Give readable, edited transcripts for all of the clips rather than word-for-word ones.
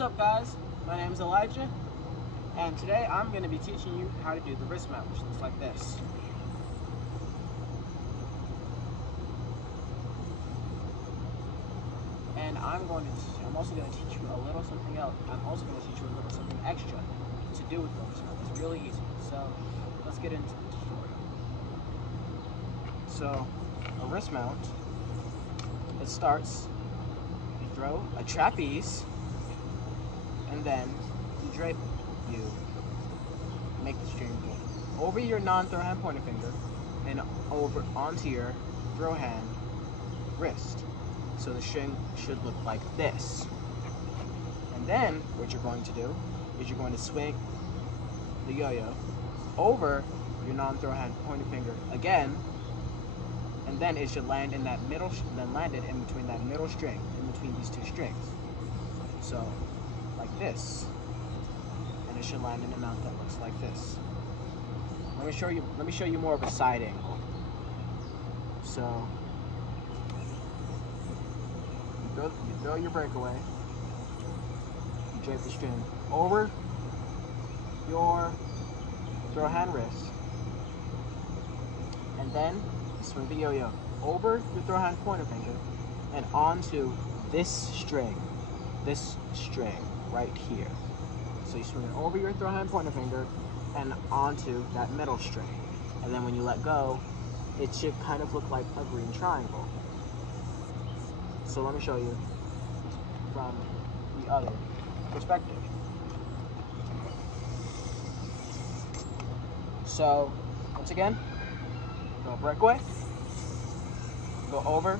What's up, guys? My name is Elijah, and today I'm going to be teaching you how to do the wrist mount, which looks like this. And I'm also going to teach you a little something else. I'm also going to teach you a little something extra to do with the wrist mount. It's really easy. So let's get into the tutorial. So a wrist mount, it starts. You throw a trapeze, and then you drape it. You make the string go over your non-throw hand pointer finger and over onto your throw hand wrist. So the string should look like this. And then what you're going to do is you're going to swing the yo-yo over your non-throw hand pointer finger again, and then it should land in that middle, landed in between that middle string, in between these two strings. So like this, and it should land in a mount that looks like this. Let me show you more of a side angle. So you throw your breakaway, you drape the string over your throw hand wrist, and then you swing the yo-yo over your throw hand pointer finger and onto this string right here. So you swing it over your throw hand pointer finger and onto that middle string. And then when you let go, it should kind of look like a green triangle. So let me show you from the other perspective. So once again, go breakaway, go over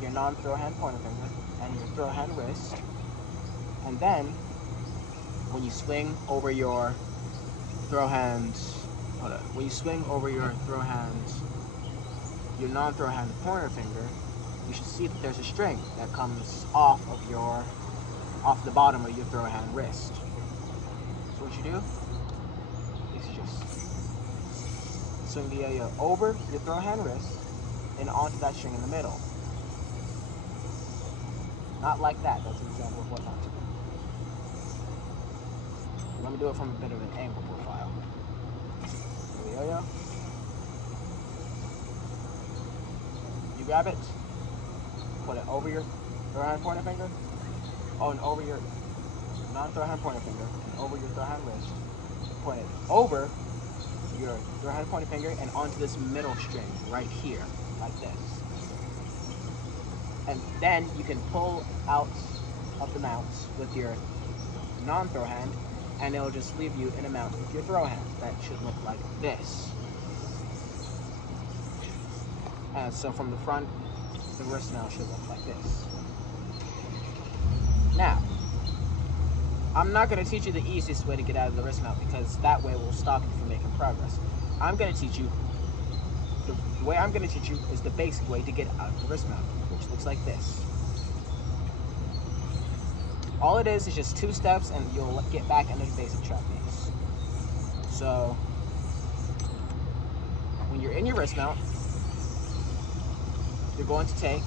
your non-throw hand pointer finger and your throw hand wrist, and then when you swing over your throw hand, when you swing over your throw hand, your non-throw hand pointer finger, you should see that there's a string that comes off the bottom of your throw hand wrist. So what you do is you just swing the yo-yo over your throw hand wrist and onto that string in the middle. Not like that. That's an example of what not to do. Let me do it from a bit of an angle profile. Here we go. You grab it, put it over your throw hand pointer finger, and over your non-throw hand pointer finger, and over your throw hand wrist. Put it over your throw hand pointer finger and onto this middle string right here, like this. And then you can pull out of the mount with your non-throw hand, and it'll just leave you in a mount with your throw hand. That should look like this. And so from the front, the wrist mount should look like this. Now, I'm not going to teach you the easiest way to get out of the wrist mount, because that way will stop you from making progress. I'm going to teach you, the way I'm going to teach you is the basic way to get out of the wrist mount, which looks like this. All it is just 2 steps, and you'll get back into the basic trapeze. So when you're in your wrist mount, you're going to take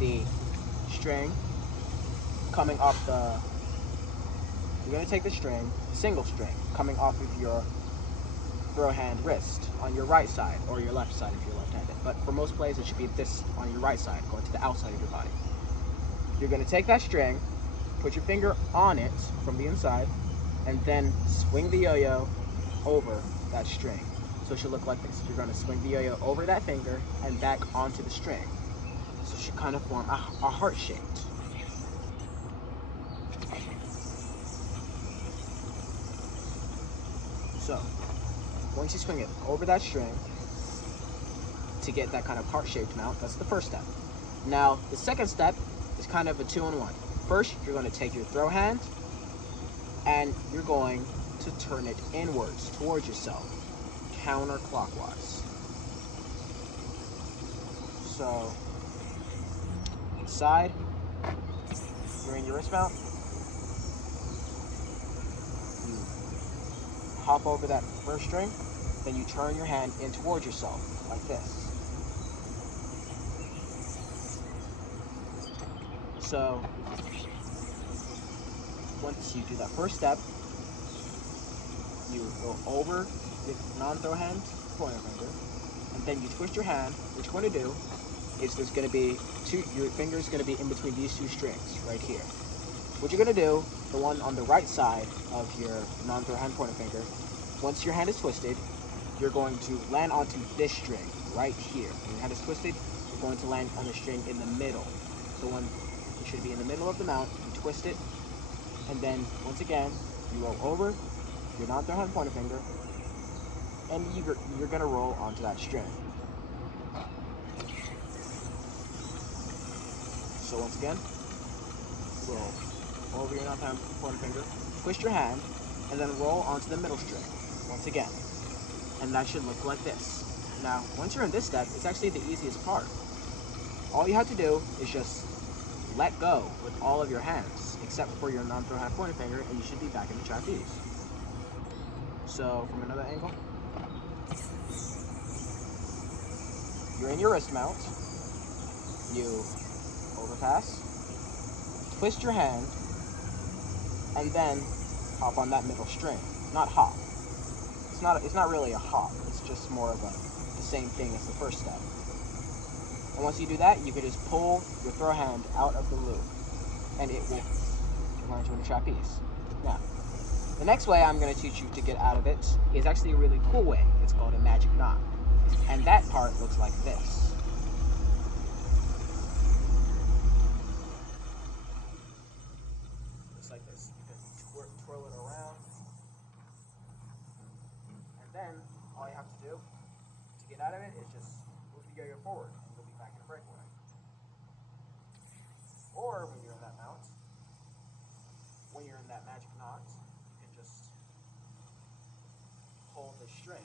the string coming off single string coming off of your throw hand wrist on your right side, or your left side if you're left-handed. But for most players, it should be this on your right side, going to the outside of your body. You're going to take that string, put your finger on it from the inside, and then swing the yo-yo over that string. So it should look like this. You're going to swing the yo-yo over that finger and back onto the string. So it should kind of form a heart shape. So once you swing it over that string to get that kind of heart-shaped mount, that's the first step. Now, the second step is kind of a 2-in-1. First, you're going to take your throw hand and you're going to turn it inwards towards yourself, counterclockwise. So, inside, you're in your wrist mount. You hop over that first string, then you turn your hand in towards yourself, like this. So once you do that first step, you go over the non-throw hand pointer finger, and then you twist your hand. What you're going to do is there's going to be your finger's going to be in between these two strings right here. What you're going to do, the one on the right side of your non-throw hand pointer finger, once your hand is twisted, you're going to land onto this string right here. When your hand is twisted, you're going to land on the string in the middle. The one that should be in the middle of the mount. You twist it, and then once again, you roll over your non-throw hand pointer finger, and you're going to roll onto that string. So once again, roll over your non-throw hand pointer finger, twist your hand, and then roll onto the middle string once again. And that should look like this. Now, once you're in this step, it's actually the easiest part. All you have to do is just let go with all of your hands, except for your non-throw hand pointer finger, and you should be back in the trapeze. So, from another angle, you're in your wrist mount, you overpass, twist your hand, and then hop on that middle string. Not hop. It's not really a hop. It's just more of the same thing as the first step. And once you do that, you can just pull your throw hand out of the loop, and it will land you in a trapeze. Now, the next way I'm going to teach you to get out of it is actually a really cool way. It's called a magic knot, and that part looks like this. Looks like this. You can twirl it around. Then all you have to do to get out of it is just move the yo-yo forward, and you'll be back in a breakaway. Or when you're in that mount, when you're in that magic knot, you can just hold the string,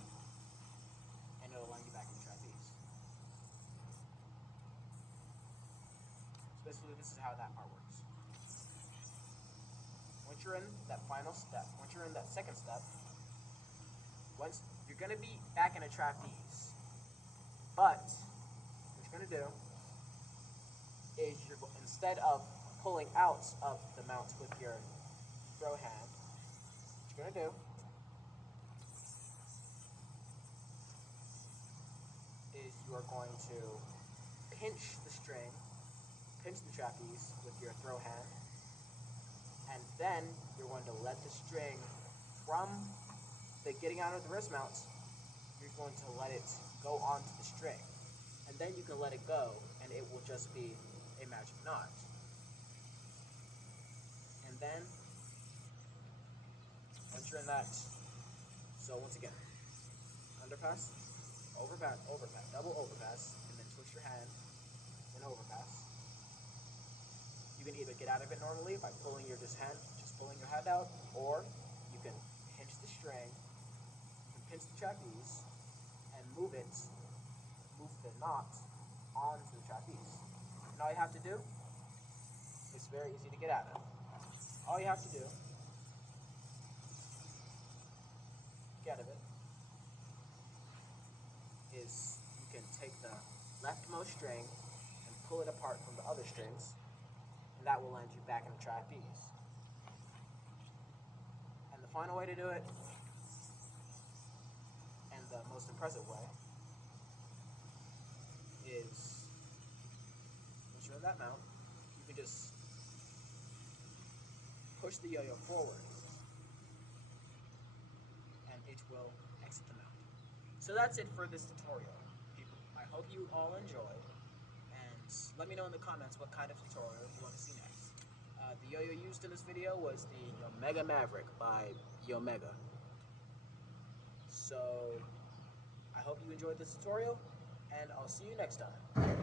and it'll land you back in the trapeze. So basically, this is how that part works. Once you're in that final step, once you're in that second step, once you're going to be back in a trapeze, but what you're going to do is instead of pulling out of the mount with your throw hand, what you're going to do is you are going to pinch the string, pinch the trapeze with your throw hand, and then you're going to let the string from getting out of the wrist mount, you're going to let it go onto the string. And then you can let it go, and it will just be a magic knot. And then, once you're in that, so once again, underpass, overpass, double overpass, and then twist your hand, and overpass. You can either get out of it normally by pulling your just pulling your hand out, or you can pinch the string, pinch the trapeze, and move the knot onto the trapeze. And all you have to do, it's very easy to get out of. All you have to do, get out of it, is you can take the leftmost string and pull it apart from the other strings, and that will land you back in the trapeze. And the final way to do it, the most impressive way, is once you're in that mount, you can just push the yo-yo forward, and it will exit the mount. So that's it for this tutorial, people. I hope you all enjoyed, and let me know in the comments what kind of tutorial you want to see next. The yo-yo used in this video was the Omega Maverick by Omega. So I hope you enjoyed this tutorial, and I'll see you next time.